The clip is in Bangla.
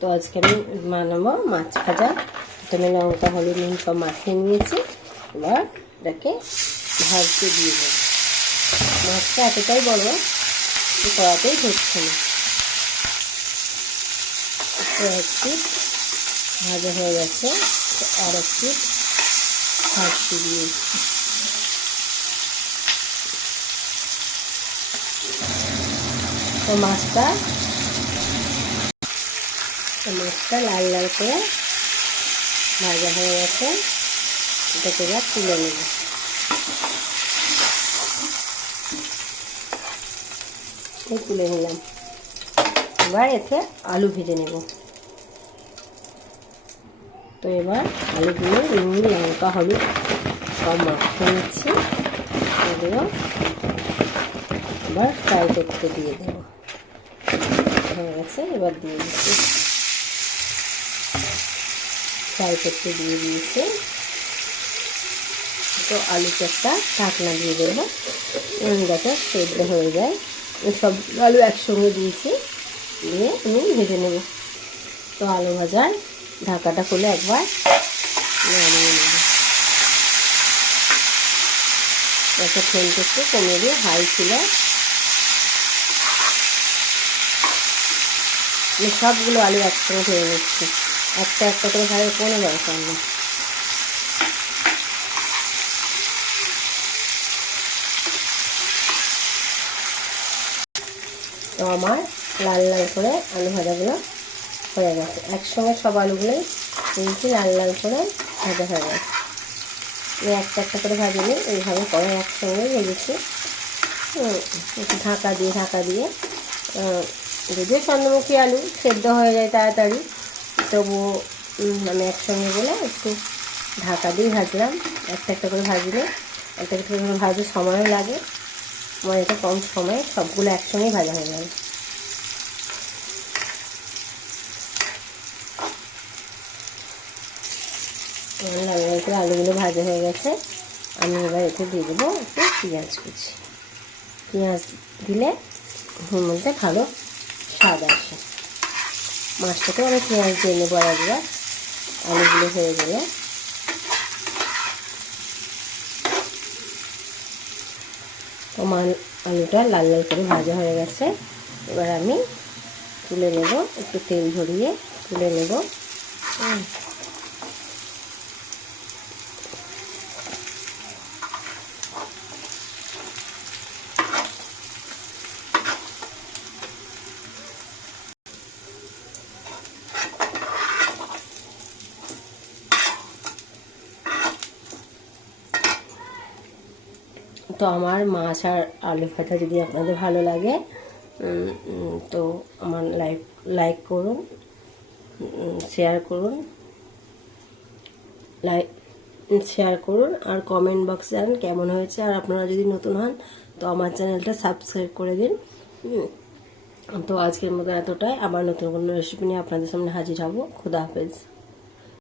তো আজকে আমি বানাবো মাছ ভাজা। প্রথমে লঙ্কা, হলুদ নুন মাখিয়ে নিয়েছি। এবার এটাকে ভাজতে দিয়ে দেবো। মাছটা এতটাই বড় যে কড়াতেই ধরছে না। তো ভাজা হয়ে গেছে। আর একটু ভাজতে দিয়েছি তো মাছটা মাছটা লাল লাল করে ভাজা হয়ে গেছে। এটাকে এবার তুলে নেব। তুলে নিলাম। এবার এতে আলু ভেজে নেব। তো এবার আলুগুলো নুন, লঙ্কা, হলুদ সব মাখিয়ে নিচ্ছি। এগুলো এবার ফ্রাই করতে দিয়ে দেব। হয়ে গেছে, এবার দিয়ে দিচ্ছি। ফ্রাই করতে দিয়ে দিয়েছি। তো আলু চপটা ঢাকনা দিয়ে দেবো। যাতে সেদ্ধ হয়ে যায়। সব আলু একসঙ্গে দিয়েছি। দিয়ে আমি ভেজে নেব। তো আলু ভাজার ঢাকাটা খুলে একবার নামিয়ে নেব। একটা ফ্লেমটা একটু কমে দিয়ে হাই ছিল। সবগুলো আলু একসঙ্গে ধরে নিচ্ছি। একটা একটা করে ভাবে কোনো দরকার নেই তো আমার লাল লাল করে আলু ভাজাগুলো হয়ে গেছে। একসঙ্গে সব আলুগুলোই কিন্তু লাল লাল করে ভাজা হয়ে গেছে। আমি একটা একটা করে ভাজি ভাজিনি এইভাবে করে একসঙ্গে ভেজেছি। ঢাকা দিয়ে ঢাকা দিয়ে যদিও চন্দ্রমুখী আলু সেদ্ধ হয়ে যায় তাড়াতাড়ি তবুও আমি একসঙ্গে বলে একটু ঢাকা দিয়ে ভাজলাম। একটা একটা করে ভাজলে, একটা একটা করে ভাজতে সময়ও লাগে। আমার এটা কম সময়ে সবগুলো একসঙ্গেই ভাজা হয়ে যাবে। লাল করে আলুগুলো ভাজা হয়ে গেছে। আমি এবার এতে দিয়ে দেবো একটু পেঁয়াজ কুচি। পেঁয়াজ দিলে মধ্যে ভালো স্বাদ আসে। মাছটাকেও আমি পেঁয়াজ দিয়ে নেব আর একবার। আলুগুলো হয়ে গেলে। তো আলুটা লাল লাল করে ভাজা হয়ে গেছে। এবার আমি তুলে নেব, একটু তেল ভরিয়ে তুলে নেব। তো আমার মাছ আর আলু ভাজা যদি আপনাদের ভালো লাগে তো আমার লাইক লাইক করুন শেয়ার করুন, লাইক শেয়ার করুন, আর কমেন্ট বক্স জানান কেমন হয়েছে। আর আপনারা যদি নতুন হন, তো আমার চ্যানেলটা সাবস্ক্রাইব করে দিন। তো আজকের মতো এতটাই। আবার নতুন কোনো রেসিপি নিয়ে আপনাদের সামনে হাজির হব। খুদা হাফেজ।